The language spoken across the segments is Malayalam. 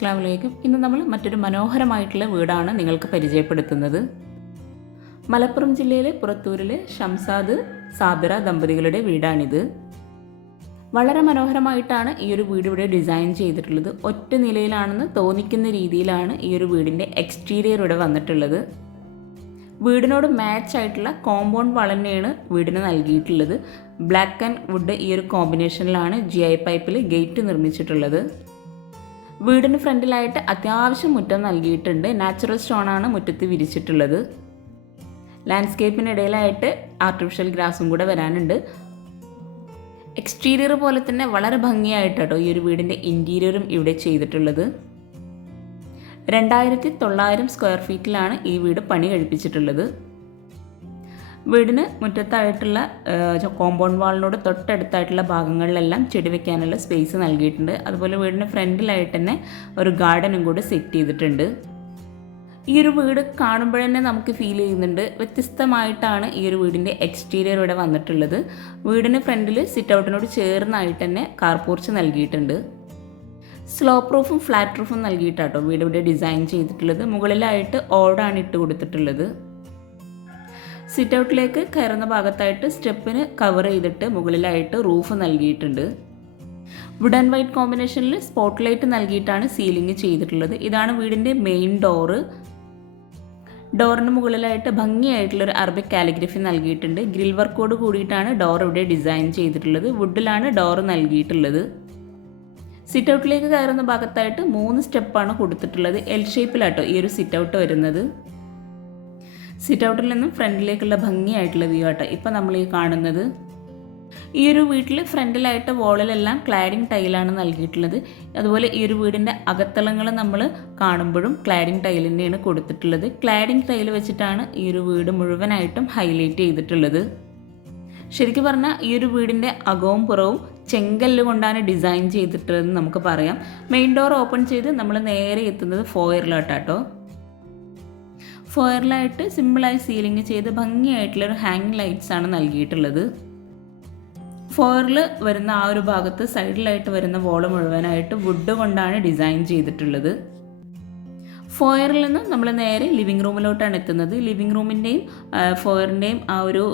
അസ്സലാമു അലൈക്കും. ഇന്ന് നമ്മൾ മറ്റൊരു മനോഹരമായിട്ടുള്ള വീടാണ് നിങ്ങൾക്ക് പരിചയപ്പെടുത്തുന്നത്. മലപ്പുറം ജില്ലയിലെ പുറത്തൂരിലെ ഷംസാദ് സാബിറ ദമ്പതികളുടെ വീടാണിത്. വളരെ മനോഹരമായിട്ടാണ് ഈ ഒരു വീട് ഇവിടെ ഡിസൈൻ ചെയ്തിട്ടുള്ളത്. ഒറ്റ നിലയിലാണെന്ന് തോന്നിക്കുന്ന രീതിയിലാണ് ഈ ഒരു വീടിൻ്റെ എക്സ്റ്റീരിയർ ഇവിടെ വന്നിട്ടുള്ളത്. വീടിനോട് മാച്ച് ആയിട്ടുള്ള കോമ്പൗണ്ട് വാൾ തന്നെയാണ് വീടിന് നൽകിയിട്ടുള്ളത്. ബ്ലാക്ക് ആൻഡ് വുഡ് ഈ ഒരു കോമ്പിനേഷനിലാണ് GI പൈപ്പിൽ ഗേറ്റ് നിർമ്മിച്ചിട്ടുള്ളത്. വീടിന് ഫ്രണ്ടിലായിട്ട് അത്യാവശ്യം മുറ്റം നൽകിയിട്ടുണ്ട്. നാച്ചുറൽ സ്റ്റോണാണ് മുറ്റത്ത് വിരിച്ചിട്ടുള്ളത്. ലാൻഡ്സ്കേപ്പിനിടയിലായിട്ട് ആർട്ടിഫിഷ്യൽ ഗ്രാസും കൂടെ വരാനുണ്ട്. എക്സ്റ്റീരിയർ പോലെ തന്നെ വളരെ ഭംഗിയായിട്ടോ ഈ ഒരു വീടിൻ്റെ ഇൻറ്റീരിയറും ഇവിടെ ചെയ്തിട്ടുള്ളത്. 2900 സ്ക്വയർ ഫീറ്റിലാണ് ഈ വീട് പണി കഴിപ്പിച്ചിട്ടുള്ളത്. വീടിന് മുറ്റത്തായിട്ടുള്ള കോമ്പൗണ്ട് വാളിനോട് തൊട്ടടുത്തായിട്ടുള്ള ഭാഗങ്ങളിലെല്ലാം ചെടി വെക്കാനുള്ള സ്പേസ് നൽകിയിട്ടുണ്ട്. അതുപോലെ വീടിന് ഫ്രണ്ടിലായിട്ട് തന്നെ ഒരു ഗാർഡനും കൂടി സെറ്റ് ചെയ്തിട്ടുണ്ട്. ഈ ഒരു വീട് കാണുമ്പോൾ തന്നെ നമുക്ക് ഫീൽ ചെയ്യുന്നുണ്ട് വ്യത്യസ്തമായിട്ടാണ് ഈ ഒരു വീടിൻ്റെ എക്സ്റ്റീരിയർ ഇവിടെ വന്നിട്ടുള്ളത്. വീടിന് ഫ്രണ്ടിൽ സിറ്റ് ഔട്ടിനോട് ചേർന്നായിട്ട് തന്നെ കാർ പോർച്ച് നൽകിയിട്ടുണ്ട്. സ്ലോപ്പ് റൂഫും ഫ്ലാറ്റ് റൂഫും നൽകിയിട്ടാട്ടോ വീട് ഇവിടെ ഡിസൈൻ ചെയ്തിട്ടുള്ളത്. മുകളിലായിട്ട് ഓടാണ് ഇട്ട് കൊടുത്തിട്ടുള്ളത്. സിറ്റ് ഔട്ടിലേക്ക് കയറുന്ന ഭാഗത്തായിട്ട് സ്റ്റെപ്പിന് കവർ ചെയ്തിട്ട് മുകളിലായിട്ട് റൂഫ് നൽകിയിട്ടുണ്ട്. വുഡ് ആൻഡ് വൈറ്റ് കോമ്പിനേഷനിൽ സ്പോട്ട് ലൈറ്റ് നൽകിയിട്ടാണ് സീലിംഗ് ചെയ്തിട്ടുള്ളത്. ഇതാണ് വീടിൻ്റെ മെയിൻ ഡോറ്. ഡോറിന് മുകളിലായിട്ട് ഭംഗിയായിട്ടുള്ളൊരു അറബിക് കാലിഗ്രഫി നൽകിയിട്ടുണ്ട്. ഗ്രിൽ വർക്കോട് കൂടിയിട്ടാണ് ഡോർ ഇവിടെ ഡിസൈൻ ചെയ്തിട്ടുള്ളത്. വുഡിലാണ് ഡോർ നൽകിയിട്ടുള്ളത്. സിറ്റ് ഔട്ടിലേക്ക് കയറുന്ന ഭാഗത്തായിട്ട് 3 സ്റ്റെപ്പാണ് കൊടുത്തിട്ടുള്ളത്. L ഷേപ്പിലാട്ടോ ഈ ഒരു സിറ്റ് ഔട്ട് വരുന്നത്. സിറ്റ് ഔട്ടിൽ നിന്നും ഫ്രണ്ടിലേക്കുള്ള ഭംഗിയായിട്ടുള്ള വ്യൂ ആട്ടോ ഇപ്പം നമ്മൾ ഈ കാണുന്നത്. ഈ ഒരു വീട്ടിൽ ഫ്രണ്ടിലായിട്ട് വോളിലെല്ലാം ക്ലാഡിംഗ് ടൈലാണ് നൽകിയിട്ടുള്ളത്. അതുപോലെ ഈ ഒരു വീടിൻ്റെ അകത്തളങ്ങൾ നമ്മൾ കാണുമ്പോഴും ക്ലാഡിംഗ് ടൈൽ തന്നെയാണ് കൊടുത്തിട്ടുള്ളത്. ക്ലാഡിംഗ് ടൈൽ വെച്ചിട്ടാണ് ഈ ഒരു വീട് മുഴുവനായിട്ടും ഹൈലൈറ്റ് ചെയ്തിട്ടുള്ളത്. ശരിക്കും പറഞ്ഞാൽ ഈ ഒരു വീടിൻ്റെ അകവും പുറവും ചെങ്കല്ല് കൊണ്ടാണ് ഡിസൈൻ ചെയ്തിട്ടുള്ളതെന്ന് നമുക്ക് പറയാം. മെയിൻ ഡോർ ഓപ്പൺ ചെയ്ത് നമ്മൾ നേരെ എത്തുന്നത് ഫോയറിലോട്ടാട്ടോ. ഫോയറിലായിട്ട് സിമ്പിളായി സീലിംഗ് ചെയ്ത് ഭംഗിയായിട്ടുള്ളൊരു ഹാങ്ങിങ് ലൈറ്റ്സ് ആണ് നൽകിയിട്ടുള്ളത്. ഫോയറിൽ വരുന്ന ആ ഒരു ഭാഗത്ത് സൈഡിലായിട്ട് വരുന്ന വോള് മുഴുവനായിട്ട് വുഡ് കൊണ്ടാണ് ഡിസൈൻ ചെയ്തിട്ടുള്ളത്. ഫോയറിൽ നിന്ന് നമ്മൾ നേരെ ലിവിങ് റൂമിലോട്ടാണ് എത്തുന്നത്. ലിവിങ് റൂമിൻ്റെയും ഫോയറിൻ്റെയും ആ ഒരു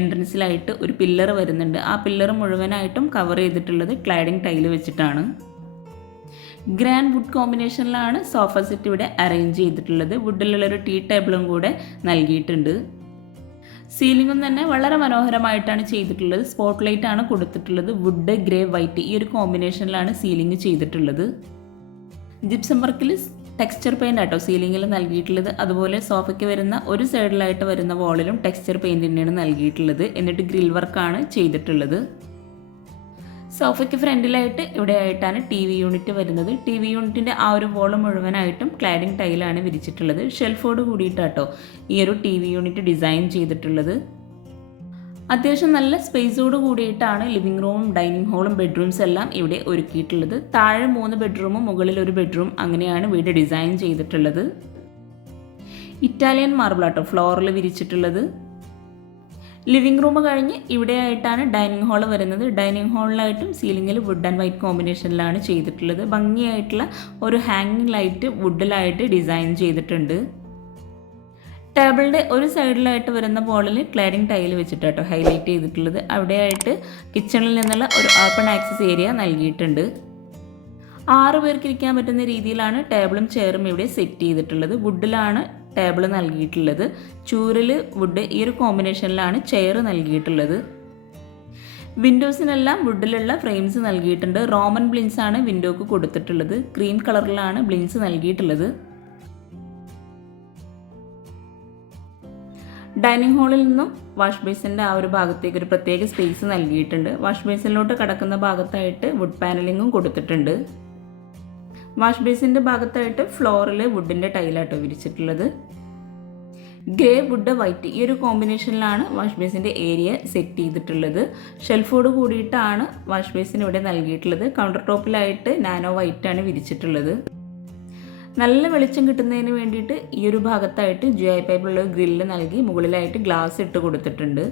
എൻട്രൻസിലായിട്ട് ഒരു പില്ലർ വരുന്നുണ്ട്. ആ പില്ലർ മുഴുവനായിട്ടും കവർ ചെയ്തിട്ടുള്ളത് ക്ലാഡിംഗ് ടൈല് വെച്ചിട്ടാണ്. ഗ്രാൻഡ് വുഡ് കോമ്പിനേഷനിലാണ് സോഫ സെറ്റ് ഇവിടെ അറേഞ്ച് ചെയ്തിട്ടുള്ളത്. വുഡിലുള്ളൊരു ടീ ടേബിളും കൂടെ നൽകിയിട്ടുണ്ട്. സീലിംഗും തന്നെ വളരെ മനോഹരമായിട്ടാണ് ചെയ്തിട്ടുള്ളത്. സ്പോട്ട് ലൈറ്റ് ആണ് കൊടുത്തിട്ടുള്ളത്. വുഡ്, ഗ്രേ, വൈറ്റ് ഈ ഒരു കോമ്പിനേഷനിലാണ് സീലിംഗ് ചെയ്തിട്ടുള്ളത്. ജിപ്സം വർക്കിൽ ടെക്സ്ചർ പെയിൻ്റ് ആട്ടോ സീലിംഗിൽ നൽകിയിട്ടുള്ളത്. അതുപോലെ സോഫയ്ക്ക് വരുന്ന ഒരു സൈഡിലായിട്ട് വരുന്ന വാളിലും ടെക്സ്ചർ പെയിൻ്റ് തന്നെയാണ് നൽകിയിട്ടുള്ളത്. എന്നിട്ട് ഗ്രിൽ വർക്കാണ് ചെയ്തിട്ടുള്ളത്. സോഫയ്ക്ക് ഫ്രണ്ടിലായിട്ട് ഇവിടെ ആയിട്ടാണ് TV യൂണിറ്റ് വരുന്നത്. TV യൂണിറ്റിൻ്റെ ആ ഒരു വോള് മുഴുവനായിട്ടും ക്ലാഡിംഗ് ടൈലാണ് വിരിച്ചിട്ടുള്ളത്. ഷെൽഫോട് കൂടിയിട്ടാട്ടോ ഈ ഒരു TV യൂണിറ്റ് ഡിസൈൻ ചെയ്തിട്ടുള്ളത്. അത്യാവശ്യം നല്ല സ്പേസോട് കൂടിയിട്ടാണ് ലിവിങ് റൂമും ഡൈനിങ് ഹാളും ബെഡ്റൂംസ് എല്ലാം ഇവിടെ ഒരുക്കിയിട്ടുള്ളത്. താഴെ 3 ബെഡ്റൂമും മുകളിൽ ഒരു ബെഡ്റൂം അങ്ങനെയാണ് വീട് ഡിസൈൻ ചെയ്തിട്ടുള്ളത്. ഇറ്റാലിയൻ മാർബിളാട്ടോ ഫ്ലോറിൽ വിരിച്ചിട്ടുള്ളത്. ലിവിങ് റൂം കഴിഞ്ഞ് ഇവിടെയായിട്ടാണ് ഡൈനിങ് ഹാൾ വരുന്നത്. ഡൈനിങ് ഹാളിലായിട്ടും സീലിംഗിൽ വുഡ് ആൻഡ് വൈറ്റ് കോമ്പിനേഷനിലാണ് ചെയ്തിട്ടുള്ളത്. ഭംഗിയായിട്ടുള്ള ഒരു ഹാങ്ങിങ് ലൈറ്റ് വുഡിലായിട്ട് ഡിസൈൻ ചെയ്തിട്ടുണ്ട്. ടേബിളിൻ്റെ ഒരു സൈഡിലായിട്ട് വരുന്ന ബോളിൽ ക്ലാഡിംഗ് ടൈൽ വെച്ചിട്ടാട്ടോ ഹൈലൈറ്റ് ചെയ്തിട്ടുള്ളത്. അവിടെയായിട്ട് കിച്ചണിൽ നിന്നുള്ള ഒരു ഓപ്പൺ ആക്സസ് ഏരിയ നൽകിയിട്ടുണ്ട്. 6 പേർക്ക് ഇരിക്കാൻ പറ്റുന്ന രീതിയിലാണ് ടേബിളും ചെയറും ഇവിടെ സെറ്റ് ചെയ്തിട്ടുള്ളത്. വുഡിലാണ് ടേബിൾ നൽകിയിട്ടുള്ളത്. ചൂരൽ വുഡ് ഈ ഒരു കോമ്പിനേഷനിലാണ് ചെയർ നൽകിയിട്ടുള്ളത്. വിൻഡോസിനെല്ലാം വുഡിലുള്ള ഫ്രെയിംസ് നൽകിയിട്ടുണ്ട്. റോമൻ ബ്ലിൻസ് ആണ് വിൻഡോക്ക് കൊടുത്തിട്ടുള്ളത്. ക്രീം കളറിലാണ് ബ്ലിൻസ് നൽകിയിട്ടുള്ളത്. ഡൈനിങ് ഹാളിൽ നിന്നും വാഷ് ബേസിൻ്റെ ആ ഒരു ഭാഗത്തേക്ക് ഒരു പ്രത്യേക സ്പേസ് നൽകിയിട്ടുണ്ട്. വാഷ് ബേസിലോട്ട് കടക്കുന്ന ഭാഗത്തായിട്ട് വുഡ് പാനലിങ്ങും കൊടുത്തിട്ടുണ്ട്. വാഷ് ബേസിൻ്റെ ഭാഗത്തായിട്ട് ഫ്ലോറിൽ വുഡിൻ്റെ ടൈലാട്ടോ വിരിച്ചിട്ടുള്ളത്. ഗ്രേ, വുഡ്, വൈറ്റ് ഈ ഒരു കോമ്പിനേഷനിലാണ് വാഷ് ബേസിൻ്റെ ഏരിയ സെറ്റ് ചെയ്തിട്ടുള്ളത്. ഷെൽഫോട് കൂടിയിട്ടാണ് വാഷ് ബേസിന് ഇവിടെ നൽകിയിട്ടുള്ളത്. കൗണ്ടർ ടോപ്പിലായിട്ട് നാനോ വൈറ്റാണ് വിരിച്ചിട്ടുള്ളത്. നല്ല വെളിച്ചം കിട്ടുന്നതിന് വേണ്ടിയിട്ട് ഈ ഒരു ഭാഗത്തായിട്ട് GI പൈപ്പുള്ള ഗ്രില്ല് നൽകി മുകളിലായിട്ട് ഗ്ലാസ് ഇട്ട് കൊടുത്തിട്ടുണ്ട്.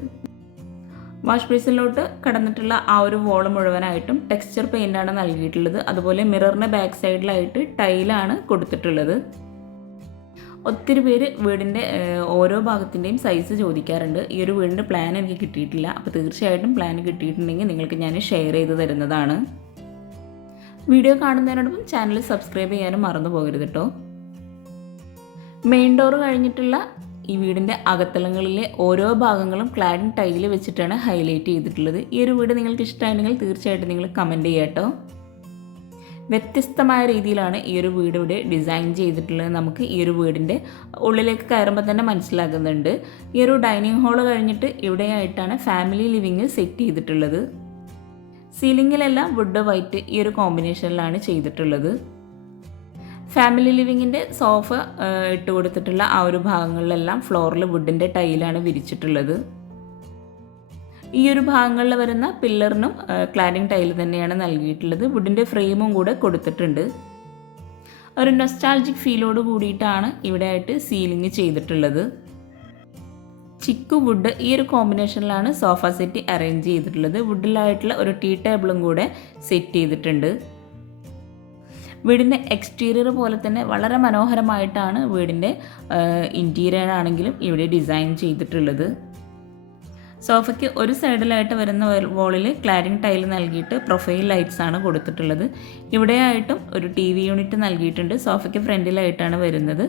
വാഷ് ബേസിനിലോട്ട് കടന്നിട്ടുള്ള ആ ഒരു വോള് മുഴുവനായിട്ടും ടെക്സ്ചർ പെയിൻ്റാണ് നൽകിയിട്ടുള്ളത്. അതുപോലെ മിററിൻ്റെ ബാക്ക് സൈഡിലായിട്ട് ടൈലാണ് കൊടുത്തിട്ടുള്ളത്. ഒത്തിരി പേര് വീടിൻ്റെ ഓരോ ഭാഗത്തിൻ്റെയും സൈസ് ചോദിക്കാറുണ്ട്. ഈ ഒരു വീടിൻ്റെ പ്ലാൻ എനിക്ക് കിട്ടിയിട്ടില്ല. അപ്പോൾ തീർച്ചയായിട്ടും പ്ലാൻ കിട്ടിയിട്ടുണ്ടെങ്കിൽ നിങ്ങൾക്ക് ഞാൻ ഷെയർ ചെയ്ത് തരുന്നതാണ്. വീഡിയോ കാണുന്നതിനോടൊപ്പം ചാനൽ സബ്സ്ക്രൈബ് ചെയ്യാനും മറന്നു പോകരുത് കേട്ടോ. മെയിൻ ഡോർ കഴിഞ്ഞിട്ടുള്ള ഈ വീടിൻ്റെ അകത്തളങ്ങളിലെ ഓരോ ഭാഗങ്ങളും ക്ലാഡിംഗ് ടൈൽ വെച്ചിട്ടാണ് ഹൈലൈറ്റ് ചെയ്തിട്ടുള്ളത്. ഈ ഒരു വീട് നിങ്ങൾക്ക് ഇഷ്ടമായിട്ടുണ്ടെങ്കിൽ തീർച്ചയായിട്ടും നിങ്ങൾ കമൻറ്റ് ചെയ്യുക കേട്ടോ. വ്യത്യസ്തമായ രീതിയിലാണ് ഈ ഒരു വീട് ഇവിടെ ഡിസൈൻ ചെയ്തിട്ടുള്ളത്. നമുക്ക് ഈ ഒരു വീടിൻ്റെ ഉള്ളിലേക്ക് കയറുമ്പോൾ തന്നെ മനസ്സിലാകുന്നുണ്ട്. ഈ ഒരു ഡൈനിങ് ഹാള് കഴിഞ്ഞിട്ട് ഇവിടെയായിട്ടാണ് ഫാമിലി ലിവിങ് സെറ്റ് ചെയ്തിട്ടുള്ളത്. സീലിങ്ങിലെല്ലാം വുഡ് വൈറ്റ് ഈ ഒരു കോമ്പിനേഷനിലാണ് ചെയ്തിട്ടുള്ളത്. ഫാമിലി ലിവിങ്ങിൻ്റെ സോഫ ഇട്ട് കൊടുത്തിട്ടുള്ള ആ ഒരു ഭാഗങ്ങളിലെല്ലാം ഫ്ലോറിൽ വുഡിൻ്റെ ടൈലാണ് വിരിച്ചിട്ടുള്ളത്. ഈ ഒരു ഭാഗങ്ങളിൽ വരുന്ന പില്ലറിനും ക്ലാഡിംഗ് ടൈൽ തന്നെയാണ് നൽകിയിട്ടുള്ളത്. വുഡിൻ്റെ ഫ്രെയിമും കൂടെ കൊടുത്തിട്ടുണ്ട്. ഒരു നൊസ്റ്റാൾജിക് ഫീലോട് കൂടിയിട്ടാണ് ഇവിടെ ആയിട്ട് സീലിംഗ് ചെയ്തിട്ടുള്ളത്. ചിക്കു വുഡ് ഈ ഒരു കോമ്പിനേഷനിലാണ് സോഫ സെറ്റ് അറേഞ്ച് ചെയ്തിട്ടുള്ളത്. വുഡിലായിട്ടുള്ള ഒരു ടീ ടേബിളും കൂടെ സെറ്റ് ചെയ്തിട്ടുണ്ട്. വീടിൻ്റെ എക്സ്റ്റീരിയർ പോലെ തന്നെ വളരെ മനോഹരമായിട്ടാണ് വീടിൻ്റെ ഇൻറ്റീരിയർ ആണെങ്കിലും ഇവിടെ ഡിസൈൻ ചെയ്തിട്ടുള്ളത്. സോഫയ്ക്ക് ഒരു സൈഡിലായിട്ട് വരുന്ന വോളിൽ ക്ലാഡിംഗ് ടൈൽ നൽകിയിട്ട് പ്രൊഫൈൽ ലൈറ്റ്സ് ആണ് കൊടുത്തിട്ടുള്ളത്. ഇവിടെയായിട്ടും ഒരു TV യൂണിറ്റ് നൽകിയിട്ടുണ്ട്. സോഫയ്ക്ക് ഫ്രണ്ടിലായിട്ടാണ് വരുന്നത്.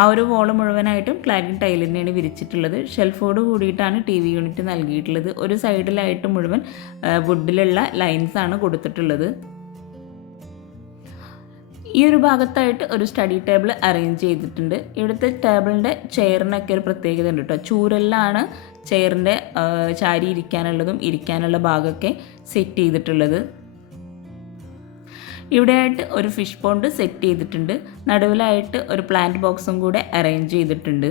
ആ ഒരു വോള് മുഴുവനായിട്ടും ക്ലാഡിംഗ് ടൈൽ തന്നെയാണ് വിരിച്ചിട്ടുള്ളത്. ഷെൽഫോട് കൂടിയിട്ടാണ് TV യൂണിറ്റ് നൽകിയിട്ടുള്ളത്. ഒരു സൈഡിലായിട്ട് മുഴുവൻ വുഡിലുള്ള ലൈൻസ് ആണ് കൊടുത്തിട്ടുള്ളത്. ഈ ഒരു ഭാഗത്തായിട്ട് ഒരു സ്റ്റഡി ടേബിൾ അറേഞ്ച് ചെയ്തിട്ടുണ്ട്. ഇവിടുത്തെ ടേബിളിൻ്റെ ചെയറിനൊക്കെ ഒരു പ്രത്യേകത ഉണ്ട് കേട്ടോ. ചൂരലിലാണ് ചെയറിൻ്റെ ചാരി ഇരിക്കാനുള്ള ഭാഗമൊക്കെ സെറ്റ് ചെയ്തിട്ടുള്ളത്. ഇവിടെയായിട്ട് ഒരു ഫിഷ് പോണ്ട് സെറ്റ് ചെയ്തിട്ടുണ്ട്. നടുവിലായിട്ട് ഒരു പ്ലാന്റ് ബോക്സും കൂടെ അറേഞ്ച് ചെയ്തിട്ടുണ്ട്.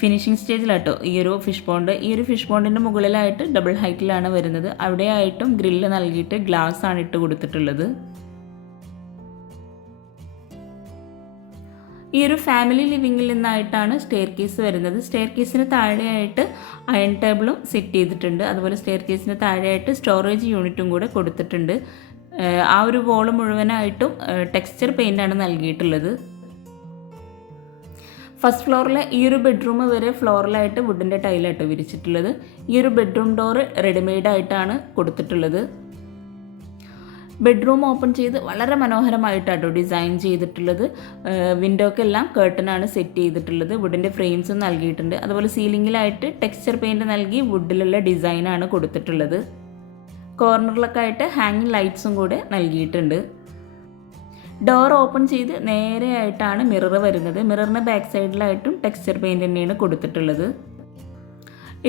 ഫിനിഷിംഗ് സ്റ്റേജിലാട്ടോ ഈ ഒരു ഫിഷ് പോണ്ട്. ഈ ഒരു ഫിഷ് പോണ്ടിൻ്റെ മുകളിലായിട്ട് ഡബിൾ ഹൈറ്റിലാണ് വരുന്നത്. അവിടെയായിട്ടും ഗ്രില്ല് നൽകിയിട്ട് ഗ്ലാസ് ആണ് ഇട്ട് കൊടുത്തിട്ടുള്ളത്. ഈ ഒരു ഫാമിലി ലിവിങ്ങിൽ നിന്നായിട്ടാണ് സ്റ്റെയർ കേസ് വരുന്നത്. സ്റ്റെയർ കേസിന് താഴെയായിട്ട് അയൺ ടേബിളും സെറ്റ് ചെയ്തിട്ടുണ്ട്. അതുപോലെ സ്റ്റെയർ കേസിന് താഴെയായിട്ട് സ്റ്റോറേജ് യൂണിറ്റും കൂടെ കൊടുത്തിട്ടുണ്ട്. ആ ഒരു വോള് മുഴുവനായിട്ടും ടെക്സ്ചർ പെയിൻ്റാണ് നൽകിയിട്ടുള്ളത്. ഫസ്റ്റ് ഫ്ലോറിലെ ഈ ഒരു ബെഡ്റൂം വരെ ഫ്ലോറിലായിട്ട് വുഡിൻ്റെ ടൈലായിട്ട് വിരിച്ചിട്ടുള്ളത്. ഈ ഒരു ബെഡ്റൂം ഡോറ് റെഡിമെയ്ഡ് ആയിട്ടാണ് കൊടുത്തിട്ടുള്ളത്. ബെഡ്റൂം ഓപ്പൺ ചെയ്ത് വളരെ മനോഹരമായിട്ടാട്ടോ ഡിസൈൻ ചെയ്തിട്ടുള്ളത്. വിൻഡോക്കെല്ലാം കേർട്ടനാണ് സെറ്റ് ചെയ്തിട്ടുള്ളത്. വുഡിൻ്റെ ഫ്രെയിംസും നൽകിയിട്ടുണ്ട്. അതുപോലെ സീലിങ്ങിലായിട്ട് ടെക്സ്ചർ പെയിൻറ് നൽകി വുഡിലുള്ള ഡിസൈനാണ് കൊടുത്തിട്ടുള്ളത്. കോർണറിലൊക്കെ ആയിട്ട് ഹാങ്ങിങ് ലൈറ്റ്സും കൂടെ നൽകിയിട്ടുണ്ട്. ഡോർ ഓപ്പൺ ചെയ്ത് നേരെയായിട്ടാണ് മിറർ വരുന്നത്. മിററിൻ്റെ ബാക്ക് സൈഡിലായിട്ടും ടെക്സ്ചർ പെയിൻറ് തന്നെയാണ് കൊടുത്തിട്ടുള്ളത്.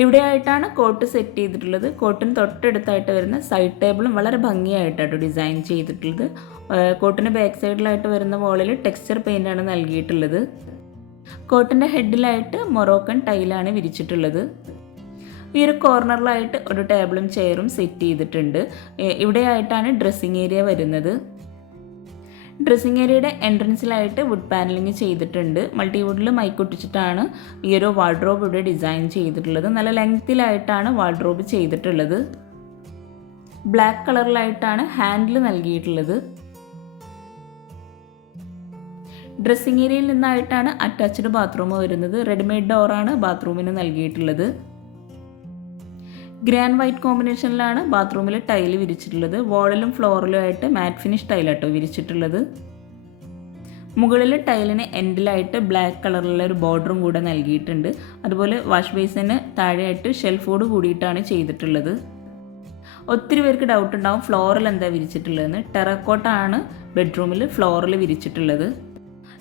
ഇവിടെയായിട്ടാണ് കോട്ട് സെറ്റ് ചെയ്തിട്ടുള്ളത്. കോട്ടിന് തൊട്ടടുത്തായിട്ട് വരുന്ന സൈഡ് ടേബിളും വളരെ ഭംഗിയായിട്ടാണ് ഡിസൈൻ ചെയ്തിട്ടുള്ളത്. കോട്ടിന് ബാക്ക് സൈഡിലായിട്ട് വരുന്ന വോളിൽ ടെക്സ്ചർ പെയിൻ്റാണ് നൽകിയിട്ടുള്ളത്. കോട്ടിൻ്റെ ഹെഡിലായിട്ട് മൊറോക്കൻ ടൈലാണ് വിരിച്ചിട്ടുള്ളത്. ഈ ഒരു കോർണറിലായിട്ട് ഒരു ടേബിളും ചെയറും സെറ്റ് ചെയ്തിട്ടുണ്ട്. ഇവിടെയായിട്ടാണ് ഡ്രസ്സിങ് ഏരിയ വരുന്നത്. ഡ്രസ്സിങ് ഏരിയയുടെ എൻട്രൻസിലായിട്ട് വുഡ് പാനലിങ് ചെയ്തിട്ടുണ്ട്. മൾട്ടിവുഡിൽ മൈക്കൊട്ടിച്ചിട്ടാണ് ഈ ഒരു വാർഡ്രോബ് ഇവിടെ ഡിസൈൻ ചെയ്തിട്ടുള്ളത്. നല്ല ലെങ്ത്തിലായിട്ടാണ് വാർഡ്രോബ് ചെയ്തിട്ടുള്ളത്. ബ്ലാക്ക് കളറിലായിട്ടാണ് ഹാൻഡിൽ നൽകിയിട്ടുള്ളത്. ഡ്രസ്സിങ് ഏരിയയിൽ നിന്നായിട്ടാണ് അറ്റാച്ച്ഡ് ബാത്റൂം വരുന്നത്. റെഡിമെയ്ഡ് ഡോറാണ് ബാത്റൂമിന് നൽകിയിട്ടുള്ളത്. ഗ്രേ ആൻഡ് വൈറ്റ് കോമ്പിനേഷനിലാണ് ബാത്റൂമിൽ ടൈൽ വിരിച്ചിട്ടുള്ളത്. വാളിലും ഫ്ലോറിലും ആയിട്ട് മാറ്റ് ഫിനിഷ് ടൈലാട്ടോ വിരിച്ചിട്ടുള്ളത്. മുകളിൽ ടൈലിന് എൻഡിലായിട്ട് ബ്ലാക്ക് കളറിലുള്ള ഒരു ബോർഡറും കൂടെ നൽകിയിട്ടുണ്ട്. അതുപോലെ വാഷ് ബേസിന് താഴെയായിട്ട് ഷെൽഫോട് കൂടിയിട്ടാണ് ചെയ്തിട്ടുള്ളത്. ഒത്തിരി പേർക്ക് ഡൗട്ട് ഉണ്ടാവും ഫ്ലോറിൽ എന്താ വിരിച്ചിട്ടുള്ളതെന്ന്. ടെറക്കോട്ടാണ് ബെഡ്റൂമിൽ ഫ്ലോറിൽ വിരിച്ചിട്ടുള്ളത്.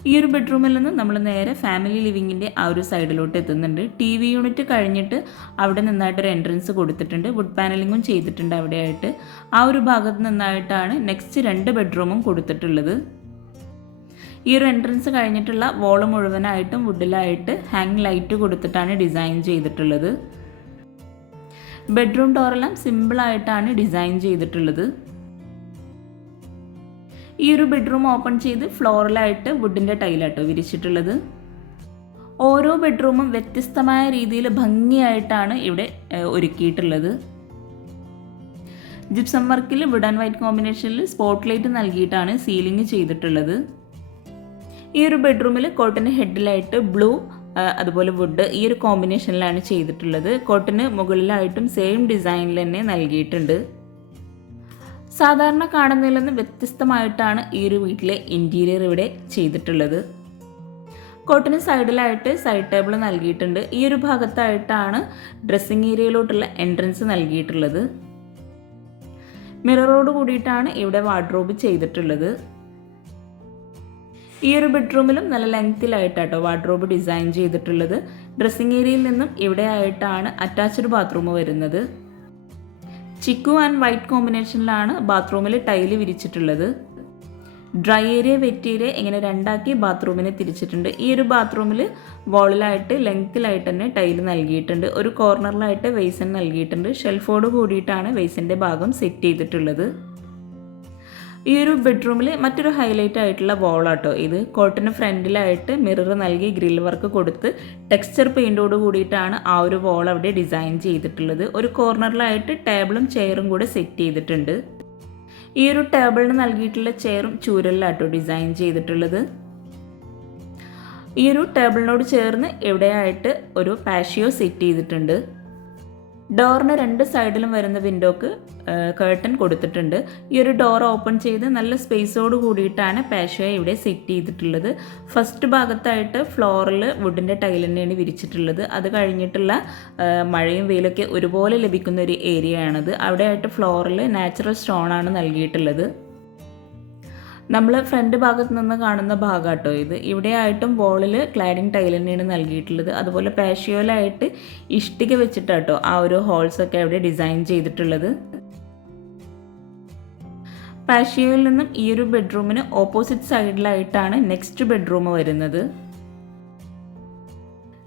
ഈ ഒരു ബെഡ്റൂമിൽ നിന്ന് നമ്മൾ നേരെ ഫാമിലി ലിവിങ്ങിൻ്റെ ആ ഒരു സൈഡിലോട്ട് എത്തുന്നുണ്ട്. TV യൂണിറ്റ് കഴിഞ്ഞിട്ട് അവിടെ നിന്നായിട്ടൊരു എൻട്രൻസ് കൊടുത്തിട്ടുണ്ട്. വുഡ് പാനലിങ്ങും ചെയ്തിട്ടുണ്ട് അവിടെയായിട്ട്. ആ ഒരു ഭാഗത്ത് നിന്നായിട്ടാണ് നെക്സ്റ്റ് 2 ബെഡ്റൂമും കൊടുത്തിട്ടുള്ളത്. ഈ ഒരു എൻട്രൻസ് കഴിഞ്ഞിട്ടുള്ള വോള് മുഴുവനായിട്ടും വുഡിലായിട്ട് ഹാങ് ലൈറ്റ് കൊടുത്തിട്ടാണ് ഡിസൈൻ ചെയ്തിട്ടുള്ളത്. ബെഡ്റൂം ഡോറെല്ലാം സിമ്പിളായിട്ടാണ് ഡിസൈൻ ചെയ്തിട്ടുള്ളത്. ഈ ഒരു ബെഡ്റൂം ഓപ്പൺ ചെയ്ത് ഫ്ലോറിലായിട്ട് വുഡിൻ്റെ ടൈലാട്ടോ വിരിച്ചിട്ടുള്ളത്. ഓരോ ബെഡ്റൂമും വ്യത്യസ്തമായ രീതിയിൽ ഭംഗിയായിട്ടാണ് ഇവിടെ ഒരുക്കിയിട്ടുള്ളത്. ജിപ്സം വർക്കിൽ വുഡ് ആൻഡ് വൈറ്റ് കോമ്പിനേഷനിൽ സ്പോട്ട് ലൈറ്റ് നൽകിയിട്ടാണ് സീലിംഗ് ചെയ്തിട്ടുള്ളത്. ഈ ഒരു ബെഡ്റൂമിൽ കോട്ടന് ഹെഡിലായിട്ട് ബ്ലൂ അതുപോലെ വുഡ് ഈ ഒരു കോമ്പിനേഷനിലാണ് ചെയ്തിട്ടുള്ളത്. കോട്ടന് മുകളിലായിട്ടും സെയിം ഡിസൈനിൽ തന്നെ നൽകിയിട്ടുണ്ട്. സാധാരണ കാണുന്നതിൽ നിന്ന് വ്യത്യസ്തമായിട്ടാണ് ഈ ഒരു വീട്ടിലെ ഇൻറ്റീരിയർ ഇവിടെ ചെയ്തിട്ടുള്ളത്. കോട്ടന് സൈഡിലായിട്ട് സൈഡ് ടേബിൾ നൽകിയിട്ടുണ്ട്. ഈ ഒരു ഭാഗത്തായിട്ടാണ് ഡ്രസ്സിംഗ് ഏരിയയിലോട്ടുള്ള എൻട്രൻസ് നൽകിയിട്ടുള്ളത്. മിററോട് കൂടിയിട്ടാണ് ഇവിടെ വാർഡ്രോബ് ചെയ്തിട്ടുള്ളത്. ഈ ഒരു ബെഡ്റൂമിലും നല്ല ലെങ്ത്തിലായിട്ടാട്ടോ വാർഡ്രോബ് ഡിസൈൻ ചെയ്തിട്ടുള്ളത്. ഡ്രസ്സിംഗ് ഏരിയയിൽ നിന്നും ഇവിടെ ആയിട്ടാണ് അറ്റാച്ച്ഡ് ബാത്റൂം വരുന്നത്. ചിക്കു ആൻഡ് വൈറ്റ് കോമ്പിനേഷനിലാണ് ബാത്റൂമിൽ ടൈല് വിരിച്ചിട്ടുള്ളത്. ഡ്രൈ ഏരിയ വെറ്റ് ഏരിയ ഇങ്ങനെ രണ്ടാക്കി ബാത്റൂമിനെ തിരിച്ചിട്ടുണ്ട്. ഈ ഒരു ബാത്റൂമിൽ വോളിലായിട്ട് ലെങ്ത്തിലായിട്ട് തന്നെ ടൈല് നൽകിയിട്ടുണ്ട്. ഒരു കോർണറിലായിട്ട് വെയ്സൻ നൽകിയിട്ടുണ്ട്. ഷെൽഫോട് കൂടിയിട്ടാണ് വെയ്സിൻ്റെ ഭാഗം സെറ്റ് ചെയ്തിട്ടുള്ളത്. ഈ ഒരു ബെഡ്റൂമിൽ മറ്റൊരു ഹൈലൈറ്റ് ആയിട്ടുള്ള വോളാട്ടോ ഇത്. കോട്ടന് ഫ്രണ്ടിലായിട്ട് മിറർ നൽകി ഗ്രിൽ വർക്ക് കൊടുത്ത് ടെക്സ്ചർ പെയിൻറ്റോട് കൂടിയിട്ടാണ് ആ ഒരു വോൾ അവിടെ ഡിസൈൻ ചെയ്തിട്ടുള്ളത്. ഒരു കോർണറിലായിട്ട് ടേബിളും ചെയറും കൂടെ സെറ്റ് ചെയ്തിട്ടുണ്ട്. ഈ ഒരു ടേബിളിന് നൽകിയിട്ടുള്ള ചെയറും ചൂരലിലാട്ടോ ഡിസൈൻ ചെയ്തിട്ടുള്ളത്. ഈ ഒരു ടേബിളിനോട് ചേർന്ന് എവിടെയായിട്ട് ഒരു പാഷിയോ സെറ്റ് ചെയ്തിട്ടുണ്ട്. ഡോറിന് രണ്ട് സൈഡിലും വരുന്ന വിൻഡോക്ക് കേർട്ടൻ കൊടുത്തിട്ടുണ്ട്. ഈ ഒരു ഡോർ ഓപ്പൺ ചെയ്ത് നല്ല സ്പേസോട് കൂടിയിട്ടാണ് പാഷ്യോ ഇവിടെ സെറ്റ് ചെയ്തിട്ടുള്ളത്. ഫസ്റ്റ് ഭാഗത്തായിട്ട് ഫ്ലോറിൽ വുഡിൻ്റെ ടൈൽ തന്നെയാണ് വിരിച്ചിട്ടുള്ളത്. അത് കഴിഞ്ഞിട്ടുള്ള മഴയും വെയിലൊക്കെ ഒരുപോലെ ലഭിക്കുന്ന ഒരു ഏരിയ ആണത്. അവിടെയായിട്ട് ഫ്ലോറിൽ നാച്ചുറൽ സ്റ്റോണാണ് നൽകിയിട്ടുള്ളത്. നമ്മൾ ഫ്രണ്ട് ഭാഗത്ത് നിന്ന് കാണുന്ന ഭാഗമാട്ടോ ഇത്. ഇവിടെ ആയിട്ടും വോളിൽ ക്ലാഡിങ് ടൈൽ തന്നെയാണ് നൽകിയിട്ടുള്ളത്. അതുപോലെ പാഷ്യോയിലായിട്ട് ഇഷ്ടിക വെച്ചിട്ടാട്ടോ ആ ഒരു ഹോൾസൊക്കെ അവിടെ ഡിസൈൻ ചെയ്തിട്ടുള്ളത്. പാഷ്യോയിൽ നിന്നും ഈ ഒരു ബെഡ്റൂമിന് ഓപ്പോസിറ്റ് സൈഡിലായിട്ടാണ് നെക്സ്റ്റ് ബെഡ്റൂം വരുന്നത്.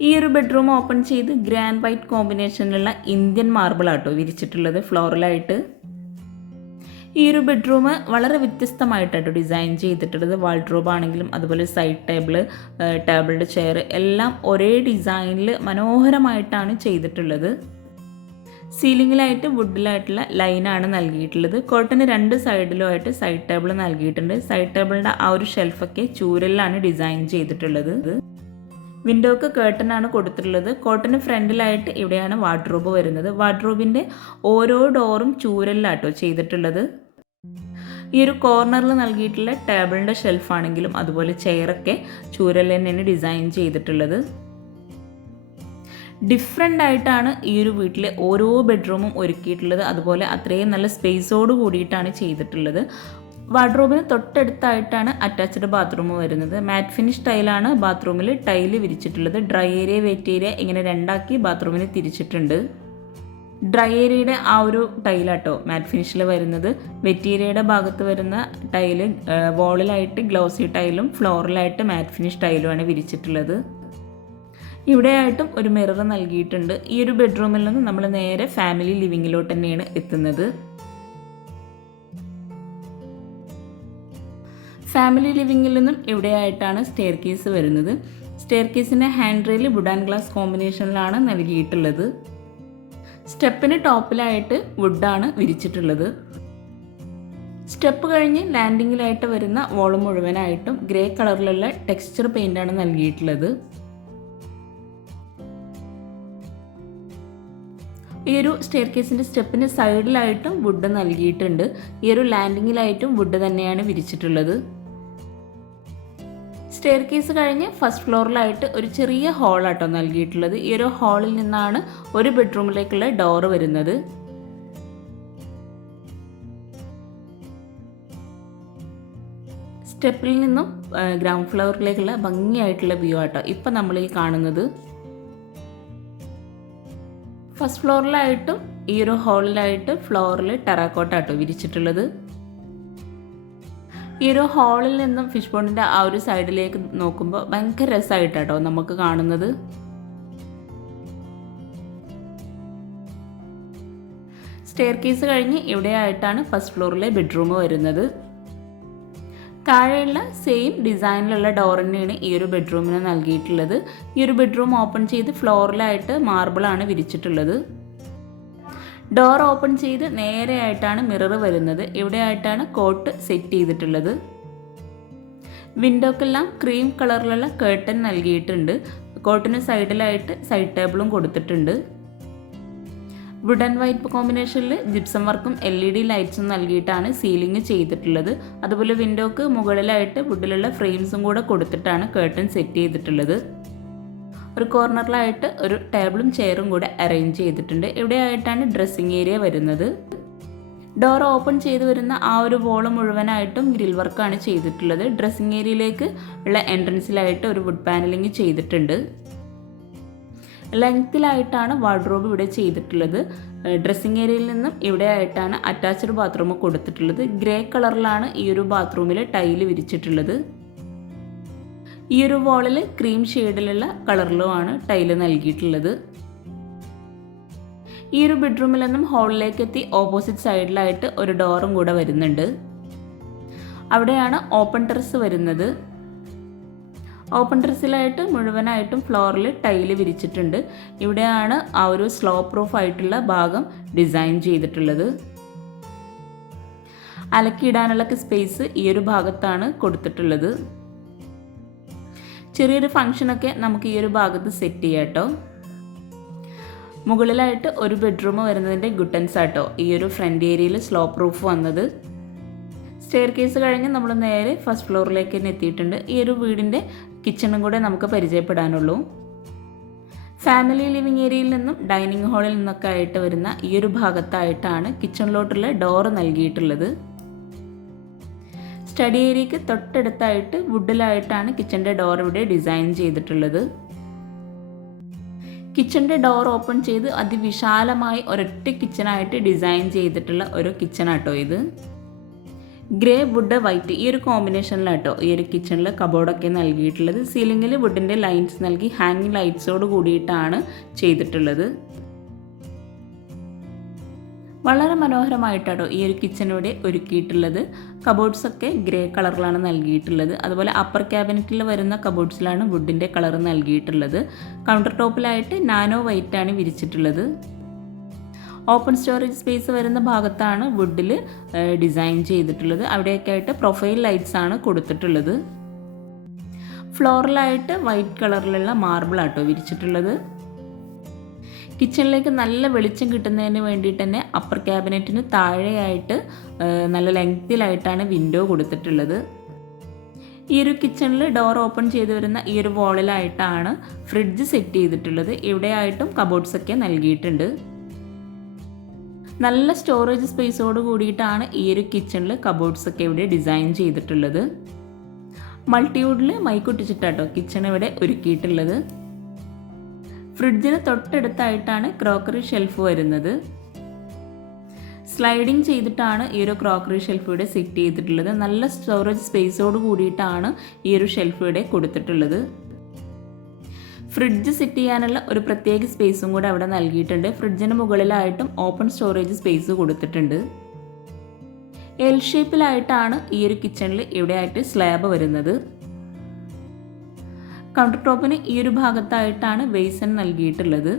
ഈ ഒരു ബെഡ്റൂം ഓപ്പൺ ചെയ്ത് ഗ്രാൻഡ് വൈറ്റ് കോമ്പിനേഷനിലുള്ള ഇന്ത്യൻ മാർബിൾ ആട്ടോ വിരിച്ചിട്ടുള്ളത് ഫ്ലോറിലായിട്ട്. ഈ ഒരു ബെഡ്റൂം വളരെ വ്യത്യസ്തമായിട്ടാണ് ഡിസൈൻ ചെയ്തിട്ടുള്ളത്. വാൾഡ്രോബ് ആണെങ്കിലും അതുപോലെ സൈഡ് ടേബിളിൻ്റെ ചെയർ എല്ലാം ഒരേ ഡിസൈനിൽ മനോഹരമായിട്ടാണ് ചെയ്തിട്ടുള്ളത്. സീലിങ്ങിലായിട്ട് വുഡിലായിട്ടുള്ള ലൈനാണ് നൽകിയിട്ടുള്ളത്. കോട്ടന് രണ്ട് സൈഡിലുമായിട്ട് സൈഡ് ടേബിൾ നൽകിയിട്ടുണ്ട്. സൈഡ് ടേബിളിൻ്റെ ആ ഒരു ഷെൽഫൊക്കെ ചൂരലിലാണ് ഡിസൈൻ ചെയ്തിട്ടുള്ളത്. വിൻഡോക്ക് കേർട്ടനാണ് കൊടുത്തിട്ടുള്ളത്. കോട്ടന് ഫ്രണ്ടിലായിട്ട് ഇവിടെയാണ് വാർഡ്രോബ് വരുന്നത്. വാർഡ്രോബിൻ്റെ ഓരോ ഡോറും ചൂരലിലാട്ടോ ചെയ്തിട്ടുള്ളത്. ഈ ഒരു കോർണറിൽ നൽകിയിട്ടുള്ള ടേബിളിൻ്റെ ഷെൽഫാണെങ്കിലും അതുപോലെ ചെയറൊക്കെ ചൂരൽ തന്നെയാണ് ഡിസൈൻ ചെയ്തിട്ടുള്ളത്. ഡിഫറെൻ്റ് ആയിട്ടാണ് ഈ ഒരു വീട്ടിലെ ഓരോ ബെഡ്റൂമും ഒരുക്കിയിട്ടുള്ളത്. അതുപോലെ അത്രയും നല്ല സ്പേസോട് കൂടിയിട്ടാണ് ചെയ്തിട്ടുള്ളത്. വാർഡ്രോബിന് തൊട്ടടുത്തായിട്ടാണ് അറ്റാച്ച്ഡ് ബാത്റൂം വരുന്നത്. മാറ്റ് ഫിനിഷ് ടൈലാണ് ബാത്റൂമിൽ ടൈല് വിരിച്ചിട്ടുള്ളത്. ഡ്രൈ ഏരിയ വെറ്റ് ഏരിയ ഇങ്ങനെ രണ്ടാക്കി ബാത്റൂമിന് തിരിച്ചിട്ടുണ്ട്. ഡ്രൈ ഏരിയയുടെ ആ ഒരു ടൈലാട്ടോ മാറ്റ് ഫിനിഷിൽ വരുന്നത്. വെറ്റ് ഏരിയയുടെ ഭാഗത്ത് വരുന്ന ടൈല് വോളിലായിട്ട് ഗ്ലോസി ടൈലും ഫ്ലോറിലായിട്ട് മാറ്റ് ഫിനിഷ് ടൈലുമാണ് വിരിച്ചിട്ടുള്ളത്. ഇവിടെയായിട്ടും ഒരു മിറർ നൽകിയിട്ടുണ്ട്. ഈ ഒരു ബെഡ്റൂമിൽ നിന്ന് നമ്മൾ നേരെ ഫാമിലി ലിവിങ്ങിലോട്ട് തന്നെയാണ് എത്തുന്നത്. ഫാമിലി ലിവിങ്ങിൽ നിന്നും ഇവിടെയായിട്ടാണ് സ്റ്റെയർ കേസ് വരുന്നത്. സ്റ്റെയർ കേസിൻ്റെ handrail wood and glass കോമ്പിനേഷനിലാണ് നൽകിയിട്ടുള്ളത്. സ്റ്റെപ്പിന് ടോപ്പിലായിട്ട് വുഡാണ് വിരിച്ചിട്ടുള്ളത്. സ്റ്റെപ്പ് കഴിഞ്ഞ് ലാൻഡിങ്ങിലായിട്ട് വരുന്ന വോള് മുഴുവനായിട്ടും ഗ്രേ കളറിലുള്ള ടെക്സ്ചർ പെയിൻ്റാണ് നൽകിയിട്ടുള്ളത്. ഈ ഒരു സ്റ്റെയർ കേസിൻ്റെ സ്റ്റെപ്പിന് സൈഡിലായിട്ടും വുഡ് നൽകിയിട്ടുണ്ട്. ഈ ഒരു ലാൻഡിങ്ങിലായിട്ടും വുഡ് തന്നെയാണ് വിരിച്ചിട്ടുള്ളത്. സ്റ്റെയർ കേസ് കഴിഞ്ഞ് ഫസ്റ്റ് ഫ്ലോറിലായിട്ട് ഒരു ചെറിയ ഹോളാട്ടോ നൽകിയിട്ടുള്ളത്. ഈ ഒരു ഹാളിൽ നിന്നാണ് ഒരു ബെഡ്റൂമിലേക്കുള്ള ഡോറ് വരുന്നത്. സ്റ്റെപ്പിൽ നിന്നും ഗ്രൗണ്ട് ഫ്ലോറിലേക്കുള്ള ഭംഗിയായിട്ടുള്ള വ്യൂ ആട്ടോ ഇപ്പം നമ്മൾ ഈ കാണുന്നത്. ഫസ്റ്റ് ഫ്ലോറിലായിട്ടും ഈ ഒരു ഹാളിലായിട്ട് ഫ്ലോറിൽ ടെറാക്കോട്ടാട്ടോ വിരിച്ചിട്ടുള്ളത്. ഈ ഒരു ഹാളിൽ നിന്നും ഫിഷ് പോണ്ടിൻ്റെ ആ ഒരു സൈഡിലേക്ക് നോക്കുമ്പോൾ ഭയങ്കര രസമായിട്ടാട്ടോ നമുക്ക് കാണുന്നത്. സ്റ്റെയർ കേസ് കഴിഞ്ഞ് ഇവിടെയായിട്ടാണ് ഫസ്റ്റ് ഫ്ലോറിലെ ബെഡ്റൂം വരുന്നത്. താഴെയുള്ള സെയിം ഡിസൈനിലുള്ള ഡോർ തന്നെയാണ് ഈ ഒരു ബെഡ്റൂമിന് നൽകിയിട്ടുള്ളത്. ഈ ഒരു ബെഡ്റൂം ഓപ്പൺ ചെയ്ത് ഫ്ലോറിലായിട്ട് മാർബിളാണ് വിരിച്ചിട്ടുള്ളത്. ഡോർ ഓപ്പൺ ചെയ്ത് നേരെയായിട്ടാണ് മിറർ വരുന്നത്. ഇവിടെയായിട്ടാണ് കോട്ട് സെറ്റ് ചെയ്തിട്ടുള്ളത്. വിൻഡോക്കെല്ലാം ക്രീം കളറിലുള്ള കേർട്ടൻ നൽകിയിട്ടുണ്ട്. കോട്ടിന് സൈഡിലായിട്ട് സൈഡ് ടേബിളും കൊടുത്തിട്ടുണ്ട്. വുഡ് ആൻഡ് വൈറ്റ് കോമ്പിനേഷനിൽ ജിപ്സം വർക്കും LED ലൈറ്റ്സും നൽകിയിട്ടാണ് സീലിംഗ് ചെയ്തിട്ടുള്ളത്. അതുപോലെ വിൻഡോക്ക് മുകളിലായിട്ട് വുഡിലുള്ള ഫ്രെയിംസും കൂടെ കൊടുത്തിട്ടാണ് കേർട്ടൻ സെറ്റ് ചെയ്തിട്ടുള്ളത്. ഒരു കോർണറിലായിട്ട് ഒരു ടേബിളും ചെയറും കൂടെ അറേഞ്ച് ചെയ്തിട്ടുണ്ട്. ഇവിടെയായിട്ടാണ് ഡ്രസ്സിംഗ് ഏരിയ വരുന്നത്. ഡോർ ഓപ്പൺ ചെയ്ത് വരുന്ന ആ ഒരു വോള് മുഴുവനായിട്ടും ഗ്രിൽ വർക്കാണ് ചെയ്തിട്ടുള്ളത്. ഡ്രസ്സിംഗ് ഏരിയയിലേക്ക് ഉള്ള എൻട്രൻസിലായിട്ട് ഒരു വുഡ് പാനലിംഗ് ചെയ്തിട്ടുണ്ട്. ലെങ്ത്തിലായിട്ടാണ് വാർഡ്രോബ് ഇവിടെ ചെയ്തിട്ടുള്ളത്. ഡ്രസ്സിംഗ് ഏരിയയിൽ നിന്നും ഇവിടെ ആയിട്ടാണ് അറ്റാച്ച്ഡ് ബാത്റൂം കൊടുത്തിട്ടുള്ളത്. ഗ്രേ കളറിലാണ് ഈ ഒരു ബാത്റൂമിൽ ടൈല് വിരിച്ചിട്ടുള്ളത്. ഈ ഒരു വോളിൽ ക്രീം ഷെയ്ഡിലുള്ള കളറിലുമാണ് ടൈല് നൽകിയിട്ടുള്ളത്. ഈ ഒരു ബെഡ്റൂമിൽ നിന്നും ഹാളിലേക്ക് എത്തി ഓപ്പോസിറ്റ് സൈഡിലായിട്ട് ഒരു ഡോറും കൂടെ വരുന്നുണ്ട്. അവിടെയാണ് ഓപ്പൺ ടെറസ് വരുന്നത്. ഓപ്പൺ ടെറസിലായിട്ട് മുഴുവനായിട്ടും ഫ്ലോറിൽ ടൈല് വിരിച്ചിട്ടുണ്ട്. ഇവിടെയാണ് ആ ഒരു സ്ലോ പ്രൂഫ് ആയിട്ടുള്ള ഭാഗം ഡിസൈൻ ചെയ്തിട്ടുള്ളത്. അലക്കിയിടാനുള്ള സ്പേസ് ഈ ഒരു ഭാഗത്താണ് കൊടുത്തിട്ടുള്ളത്. ചെറിയൊരു ഫംഗ്ഷനൊക്കെ നമുക്ക് ഈ ഒരു ഭാഗത്ത് സെറ്റ് ചെയ്യാം കേട്ടോ. മുകളിലായിട്ട് ഒരു ബെഡ്റൂം വരുന്നതിൻ്റെ ഗുട്ടൻസ് ആട്ടോ ഈ ഒരു ഫ്രണ്ട് ഏരിയയിൽ സ്ലോ പ്രൂഫ് വന്നത്. സ്റ്റെയർ കേസ് കഴിഞ്ഞ് നമ്മൾ നേരെ ഫസ്റ്റ് ഫ്ലോറിലേക്ക് തന്നെ എത്തിയിട്ടുണ്ട്. ഈ ഒരു വീടിൻ്റെ കിച്ചണും കൂടെ നമുക്ക് പരിചയപ്പെടാനുള്ളൂ. ഫാമിലി ലിവിങ് ഏരിയയിൽ നിന്നും ഡൈനിങ് ഹാളിൽ നിന്നൊക്കെ ആയിട്ട് വരുന്ന ഈ ഒരു ഭാഗത്തായിട്ടാണ് കിച്ചണിലോട്ടുള്ള ഡോറ് നൽകിയിട്ടുള്ളത്. സ്റ്റഡി ഏരിയയ്ക്ക് തൊട്ടടുത്തായിട്ട് വുഡിലായിട്ടാണ് കിച്ചൻ്റെ ഡോർ ഇവിടെ ഡിസൈൻ ചെയ്തിട്ടുള്ളത്. കിച്ചൻ്റെ ഡോർ ഓപ്പൺ ചെയ്ത് അതിവിശാലമായി ഒരൊറ്റ കിച്ചണായിട്ട് ഡിസൈൻ ചെയ്തിട്ടുള്ള ഒരു കിച്ചണാട്ടോ ഇത്. ഗ്രേ വുഡ് വൈറ്റ് ഈ ഒരു കോമ്പിനേഷനിലാട്ടോ ഈ ഒരു കിച്ചണിൽ കബോർഡൊക്കെ നൽകിയിട്ടുള്ളത്. സീലിംഗിൽ വുഡിൻ്റെ ലൈൻസ് നൽകി ഹാങ്ങിങ് ലൈറ്റ്സോട് കൂടിയിട്ടാണ് ചെയ്തിട്ടുള്ളത്. വളരെ മനോഹരമായിട്ടാട്ടോ ഈ ഒരു കിച്ചൺ ഇവിടെ ഒരുക്കിയിട്ടുള്ളത്. കബോർഡ്സൊക്കെ ഗ്രേ കളറിലാണ് നൽകിയിട്ടുള്ളത്. അതുപോലെ അപ്പർ ക്യാബിനറ്റിൽ വരുന്ന കബോർഡ്സിലാണ് വുഡിൻ്റെ കളർ നൽകിയിട്ടുള്ളത്. കൗണ്ടർ ടോപ്പിലായിട്ട് നാനോ വൈറ്റാണ് വിരിച്ചിട്ടുള്ളത്. ഓപ്പൺ സ്റ്റോറേജ് സ്പേസ് വരുന്ന ഭാഗത്താണ് വുഡിൽ ഡിസൈൻ ചെയ്തിട്ടുള്ളത്. അവിടെയൊക്കെ ആയിട്ട് പ്രൊഫൈൽ ലൈറ്റ്സ് ആണ് കൊടുത്തിട്ടുള്ളത്. ഫ്ലോറിലായിട്ട് വൈറ്റ് കളറിലുള്ള മാർബിൾ ആട്ടോ വിരിച്ചിട്ടുള്ളത്. കിച്ചണിലേക്ക് നല്ല വെളിച്ചം കിട്ടുന്നതിന് വേണ്ടിയിട്ട് തന്നെ അപ്പർ ക്യാബിനറ്റിന് താഴെയായിട്ട് നല്ല ലെങ്തിലായിട്ടാണ് വിൻഡോ കൊടുത്തിട്ടുള്ളത്. ഈ ഒരു കിച്ചണിൽ ഡോർ ഓപ്പൺ ചെയ്ത് വരുന്ന ഈ ഒരു വോളിലായിട്ടാണ് ഫ്രിഡ്ജ് സെറ്റ് ചെയ്തിട്ടുള്ളത്. ഇവിടെയായിട്ടും കബോർഡ്സൊക്കെ നൽകിയിട്ടുണ്ട്. നല്ല സ്റ്റോറേജ് സ്പേസോട് കൂടിയിട്ടാണ് ഈ ഒരു കിച്ചണിൽ കബോർഡ്സൊക്കെ ഇവിടെ ഡിസൈൻ ചെയ്തിട്ടുള്ളത്. മൾട്ടിവുഡിൽ മൈക്കൊട്ടിച്ചിട്ടാട്ടോ കിച്ചൺ ഇവിടെ ഒരുക്കിയിട്ടുള്ളത്. ഫ്രിഡ്ജിന് തൊട്ടടുത്തായിട്ടാണ് ക്രോക്കറി ഷെൽഫ് വരുന്നത്. സ്ലൈഡിങ് ചെയ്തിട്ടാണ് ഈ ഒരു ക്രോക്കറി ഷെൽഫ് ഇവിടെ സെറ്റ് ചെയ്തിട്ടുള്ളത്. നല്ല സ്റ്റോറേജ് സ്പേസോട് കൂടിയിട്ടാണ് ഈ ഒരു ഷെൽഫ് ഇവിടെ കൊടുത്തിട്ടുള്ളത്. ഫ്രിഡ്ജ് സെറ്റ് ചെയ്യാനുള്ള ഒരു പ്രത്യേക സ്പേസും കൂടെ അവിടെ നൽകിയിട്ടുണ്ട്. ഫ്രിഡ്ജിന് മുകളിലായിട്ടും ഓപ്പൺ സ്റ്റോറേജ് സ്പേസ് കൊടുത്തിട്ടുണ്ട്. എൽ ഷേപ്പിലായിട്ടാണ് ഈ ഒരു കിച്ചണിൽ ഇവിടെയായിട്ട് സ്ലാബ് വരുന്നത്. കൗണ്ടർ ടോപ്പിന് ഈ ഒരു ഭാഗത്തായിട്ടാണ് ബേസൻ നൽകിയിട്ടുള്ളത്.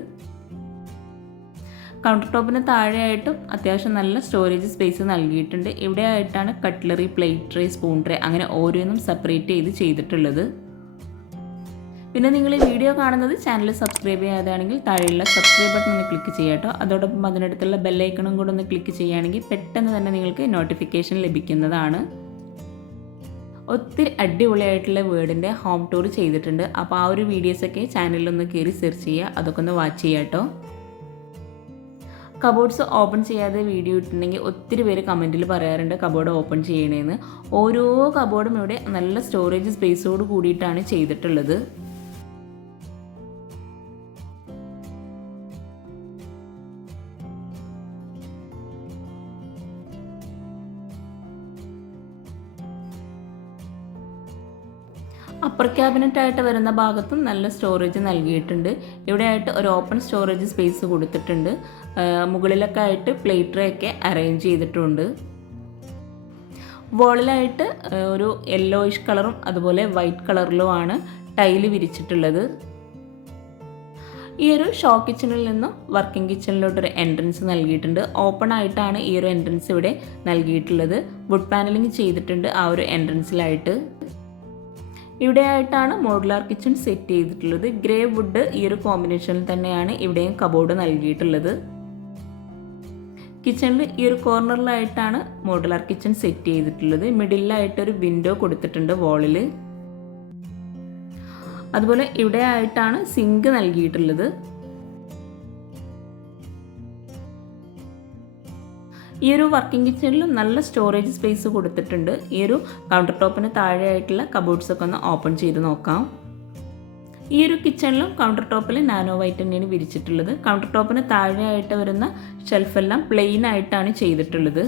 കൗണ്ടർ ടോപ്പിന് താഴെയായിട്ടും അത്യാവശ്യം നല്ല സ്റ്റോറേജ് സ്പേസ് നൽകിയിട്ടുണ്ട്. ഇവിടെ ആയിട്ടാണ് cutlery, plate tray, spoon tray അങ്ങനെ ഓരോന്നും സെപ്പറേറ്റ് ചെയ്തിട്ടുള്ളത്. പിന്നെ നിങ്ങൾ ഈ വീഡിയോ കാണുന്നത് ചാനൽ സബ്സ്ക്രൈബ് ചെയ്യാതെയാണെങ്കിൽ താഴെയുള്ള സബ്സ്ക്രൈബ് ബട്ടൺ ഒന്ന് ക്ലിക്ക് ചെയ്യാം കേട്ടോ. അതോടൊപ്പം അതിനടുത്തുള്ള ബെല്ലൈക്കണും കൂടെ ഒന്ന് ക്ലിക്ക് ചെയ്യുകയാണെങ്കിൽ പെട്ടെന്ന് തന്നെ നിങ്ങൾക്ക് നോട്ടിഫിക്കേഷൻ ലഭിക്കുന്നതാണ്. ഒത്തിരി അടിപൊളിയായിട്ടുള്ള വീടിൻ്റെ ഹോം ടൂർ ചെയ്തിട്ടുണ്ട്. അപ്പോൾ ആ ഒരു വീഡിയോസൊക്കെ ചാനലിലൊന്ന് കയറി സെർച്ച് ചെയ്യുക, അതൊക്കെ ഒന്ന് വാച്ച് ചെയ്യാം കേട്ടോ. കബോർഡ്സ് ഓപ്പൺ ചെയ്യാതെ വീഡിയോ ഇട്ടിട്ടുണ്ടെങ്കിൽ ഒത്തിരി പേര് കമൻറ്റിൽ പറയാറുണ്ട് കബോർഡ് ഓപ്പൺ ചെയ്യണേന്ന്. ഓരോ കബോർഡും ഇവിടെ നല്ല സ്റ്റോറേജ് സ്പേസോട് കൂടിയിട്ടാണ് ചെയ്തിട്ടുള്ളത്. അപ്പർ ക്യാബിനറ്റായിട്ട് വരുന്ന ഭാഗത്തും നല്ല സ്റ്റോറേജ് നൽകിയിട്ടുണ്ട്. ഇവിടെയായിട്ട് ഒരു ഓപ്പൺ സ്റ്റോറേജ് സ്പേസ് കൊടുത്തിട്ടുണ്ട്. മുകളിലൊക്കെ ആയിട്ട് പ്ലേറ്റ് ട്രേ ഒക്കെ അറേഞ്ച് ചെയ്തിട്ടുണ്ട്. വോളിലായിട്ട് ഒരു യെല്ലോയിഷ് കളറും അതുപോലെ വൈറ്റ് കളറിലുമാണ് ടൈല് വിരിച്ചിട്ടുള്ളത്. ഈ ഒരു ഷോ കിച്ചണിൽ നിന്നും വർക്കിംഗ് കിച്ചണിലോട്ടൊരു എൻട്രൻസ് നൽകിയിട്ടുണ്ട്. ഓപ്പൺ ആയിട്ടാണ് ഈ ഒരു എൻട്രൻസ് ഇവിടെ നൽകിയിട്ടുള്ളത്. വുഡ് പാനലിംഗ് ചെയ്തിട്ടുണ്ട് ആ ഒരു എൻട്രൻസിലായിട്ട്. ഇവിടെയായിട്ടാണ് മോഡുലാർ കിച്ചൺ സെറ്റ് ചെയ്തിട്ടുള്ളത്. ഗ്രേ വുഡ് ഈ ഒരു കോമ്പിനേഷനിൽ തന്നെയാണ് ഇവിടെയും കബോർഡ് നൽകിയിട്ടുള്ളത്. കിച്ചണിൽ ഈ ഒരു കോർണറിലായിട്ടാണ് മോഡുലാർ കിച്ചൺ സെറ്റ് ചെയ്തിട്ടുള്ളത്. മിഡിലായിട്ടൊരു വിൻഡോ കൊടുത്തിട്ടുണ്ട് വോളിൽ. അതുപോലെ ഇവിടെ ആയിട്ടാണ് സിങ്ക് നൽകിയിട്ടുള്ളത്. ഈ ഒരു വർക്കിംഗ് കിച്ചണിൽ നല്ല സ്റ്റോറേജ് സ്പേസ് കൊടുത്തിട്ടുണ്ട്. ഈ ഒരു കൗണ്ടർ ടോപ്പിന് താഴെയായിട്ടുള്ള കബോർഡ്സ് ഒക്കെ ഒന്ന് ഓപ്പൺ ചെയ്ത് നോക്കാം. ഈ ഒരു കിച്ചണിലും കൗണ്ടർ ടോപ്പിൽ നാനോ വൈറ്റ് തന്നെയാണ് വിരിച്ചിട്ടുള്ളത്. കൗണ്ടർ ടോപ്പിന് താഴെയായിട്ട് വരുന്ന ഷെൽഫെല്ലാം പ്ലെയിൻ ആയിട്ടാണ് ചെയ്തിട്ടുള്ളത്.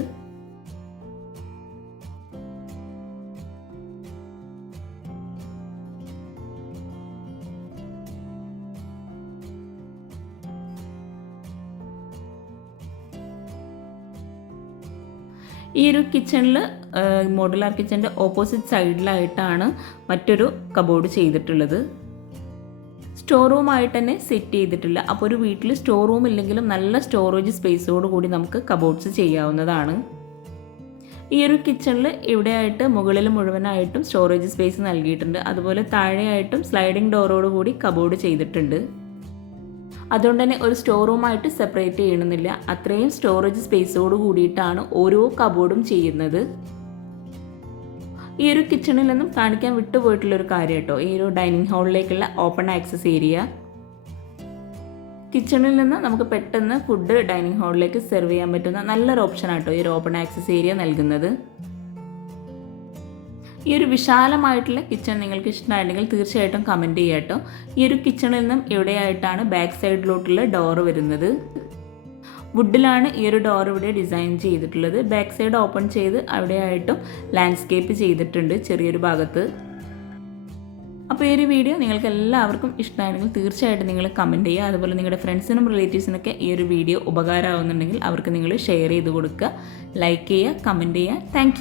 ഈ ഒരു കിച്ചണിൽ മോഡുലാർ കിച്ചൻ്റെ ഓപ്പോസിറ്റ് സൈഡിലായിട്ടാണ് മറ്റൊരു കബോർഡ് ചെയ്തിട്ടുള്ളത്. സ്റ്റോർ റൂമായിട്ട് തന്നെ സെറ്റ് ചെയ്തിട്ടില്ല. അപ്പോൾ ഒരു വീട്ടിൽ സ്റ്റോർ റൂം ഇല്ലെങ്കിലും നല്ല സ്റ്റോറേജ് സ്പേസോട് കൂടി നമുക്ക് കബോർഡ്സ് ചെയ്യാവുന്നതാണ്. ഈ ഒരു കിച്ചണിൽ ഇവിടെയായിട്ട് മുകളിൽ മുഴുവനായിട്ടും സ്റ്റോറേജ് സ്പേസ് നൽകിയിട്ടുണ്ട്. അതുപോലെ താഴെയായിട്ടും സ്ലൈഡിംഗ് ഡോറോട് കൂടി കബോർഡ് ചെയ്തിട്ടുണ്ട്. അതുകൊണ്ട് തന്നെ ഒരു സ്റ്റോർ റൂമായിട്ട് സെപ്പറേറ്റ് ചെയ്യണമെന്നില്ല. അത്രയും സ്റ്റോറേജ് സ്പേസോട് കൂടിയിട്ടാണ് ഓരോ കബോർഡും ചെയ്യുന്നത്. ഈ ഒരു കിച്ചണിൽ നിന്നും കാണിക്കാൻ വിട്ടുപോയിട്ടുള്ളൊരു കാര്യം കേട്ടോ, ഈ ഒരു ഡൈനിങ് ഹാളിലേക്കുള്ള ഓപ്പൺ ആക്സസ് ഏരിയ. കിച്ചണിൽ നിന്ന് നമുക്ക് പെട്ടെന്ന് ഫുഡ് ഡൈനിങ് ഹാളിലേക്ക് സെർവ് ചെയ്യാൻ പറ്റുന്ന നല്ലൊരു ഓപ്ഷനാണ് കേട്ടോ ഈ ഒരു ഓപ്പൺ ആക്സസ് ഏരിയ നൽകുന്നത്. ഈ ഒരു വിശാലമായിട്ടുള്ള കിച്ചൺ നിങ്ങൾക്ക് ഇഷ്ടമായിട്ടുണ്ടെങ്കിൽ തീർച്ചയായിട്ടും കമൻറ്റ് ചെയ്യുക കേട്ടോ. ഈ ഒരു കിച്ചണിൽ നിന്നും ഇവിടെയായിട്ടാണ് ബാക്ക് സൈഡിലോട്ടുള്ള ഡോറ് വരുന്നത്. വുഡിലാണ് ഈ ഒരു ഡോർ ഇവിടെ ഡിസൈൻ ചെയ്തിട്ടുള്ളത്. ബാക്ക് സൈഡ് ഓപ്പൺ ചെയ്ത് അവിടെയായിട്ടും ലാൻഡ്സ്കേപ്പ് ചെയ്തിട്ടുണ്ട് ചെറിയൊരു ഭാഗത്ത്. അപ്പോൾ ഈ ഒരു വീഡിയോ നിങ്ങൾക്ക് എല്ലാവർക്കും ഇഷ്ടമായിരുന്നെങ്കിൽ തീർച്ചയായിട്ടും നിങ്ങൾ കമൻറ്റ് ചെയ്യുക. അതുപോലെ നിങ്ങളുടെ ഫ്രണ്ട്സിനും റിലേറ്റീവ്സിനൊക്കെ ഈ ഒരു വീഡിയോ ഉപകാരമാകുന്നുണ്ടെങ്കിൽ അവർക്ക് നിങ്ങൾ ഷെയർ ചെയ്ത് കൊടുക്കുക, ലൈക്ക് ചെയ്യുക, കമൻറ്റ് ചെയ്യുക. താങ്ക്